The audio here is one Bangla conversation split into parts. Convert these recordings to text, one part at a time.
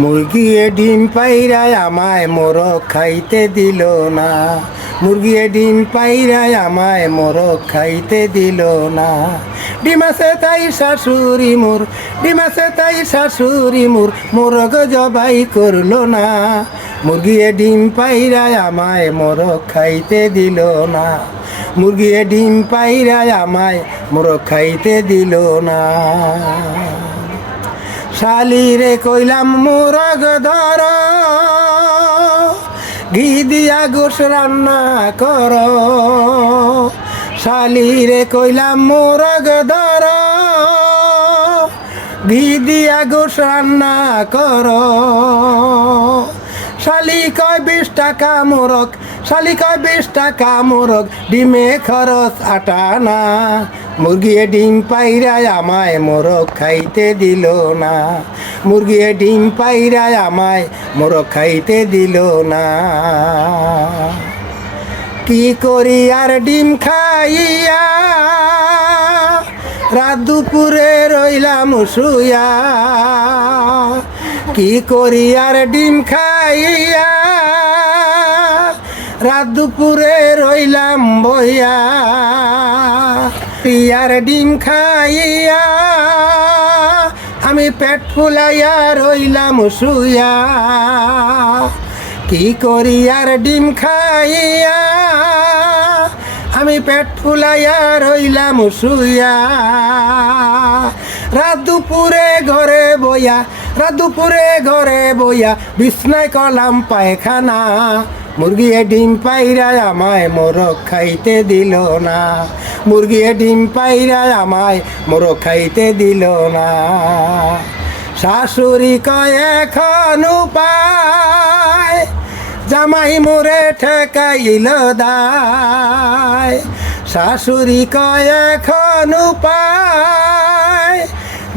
মুরগিয়ে ডিম পাইরায় আমায় মোরগ খাইতে দিল না। মুরগিয়ে ডিম পাইরায় আমায় মোরগ খাইতে দিল না। ডিম আছে তাই শাশুড়ি মোর, ডিম আছে তাই শাশুড়ি মোর, মোরগ জবাই করলো না। মুরগিয়ে ডিম পাইরায় আমায় মোরগ খাইতে দিল না। মুরগিয়ে ডিম পাইরায় আমায় মোরগ খাইতে দিল না। শালিরে কইলাম মোরগ ধর, ঘি দিয়া গোশ রান্না কর। শালিরে কইলাম মোরগ ধর, ঘি দিয়া গোশ রান্না কর। শালি কয় 20 টাকা মোরগ, শালি কয় 20 টাকা মোরগ, ডিমে খরচ 8 আনা। মুরগিয়ে ডিম পাইরায় আমায় মোরগ খাইতে দিল না। মুরগিয়ে ডিম পাইরায় আমায় মোরগ খাইতে দিল না। কি করি আর ডিম খাইয়া, রাত দুপুরে রইলাম শুয়া। কি করি আর ডিম খাইয়া, রাত দুপুরে রইলাম বইয়া। আর ডিম খাইয়া আমি পেট ফুলাইয়া রইলাম শুয়া। কি করি আর ডিম খাইয়া আমি পেট ফুলাইয়া রইলাম শুয়া। রাত দুপুরে ঘরে বইয়া, রাত দুপুরে ঘরে বইয়া, বিছনায় কলাম পায়খানা। মুরগিয়ে ডিম পাইরায় আমায় মোরগ খাইতে দিল না। মুরগিয়ে ডিম পাইরায় আমায় মোরগ খাইতে দিল না। শাশুড়ি কয় এখন উপায়, জামাই মোরে ঠেকাইল দায়। শাশুড়ি কয় এখন উপায়,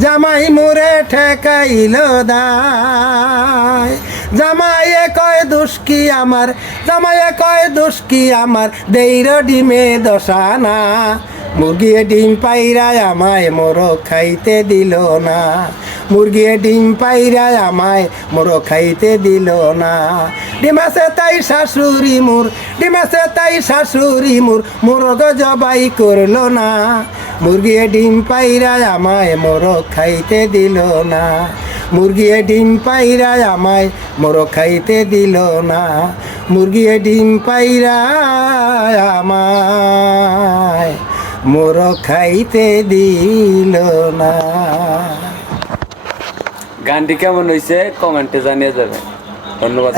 জামাই মোরে ঠেকাইল দায়। জামাইয়ে কয় দোষ কি আমার, জামাইয়ে কয় দোষ কি আমার, দেইর ডিমে 10 আনা। মুরগিয়ে ডিম পাইরায় আমায় মোরগ খাইতে দিল না। মুরগিয়ে ডিম পাইরায় আমায় মোরগ খাইতে দিল না। ডিম আছে তাই শাশুড়ি মোর, ডিম আছে তাই শাশুড়ি মোর, মোরগ জবাই করলো না। মুরগিয়ে ডিম পাইরায় আমায় মোরগ খাইতে দিল না। মুরগিয়ে ডিম পাইরায় আমায় মোরগ খাইতে দিল না। মুরগিয়ে ডিম পাইরায় আমায় মোরগ খাইতে দিল না। গানটি কেমন হয়েছে কমেন্টে জানিয়ে যাবেন। ধন্যবাদ।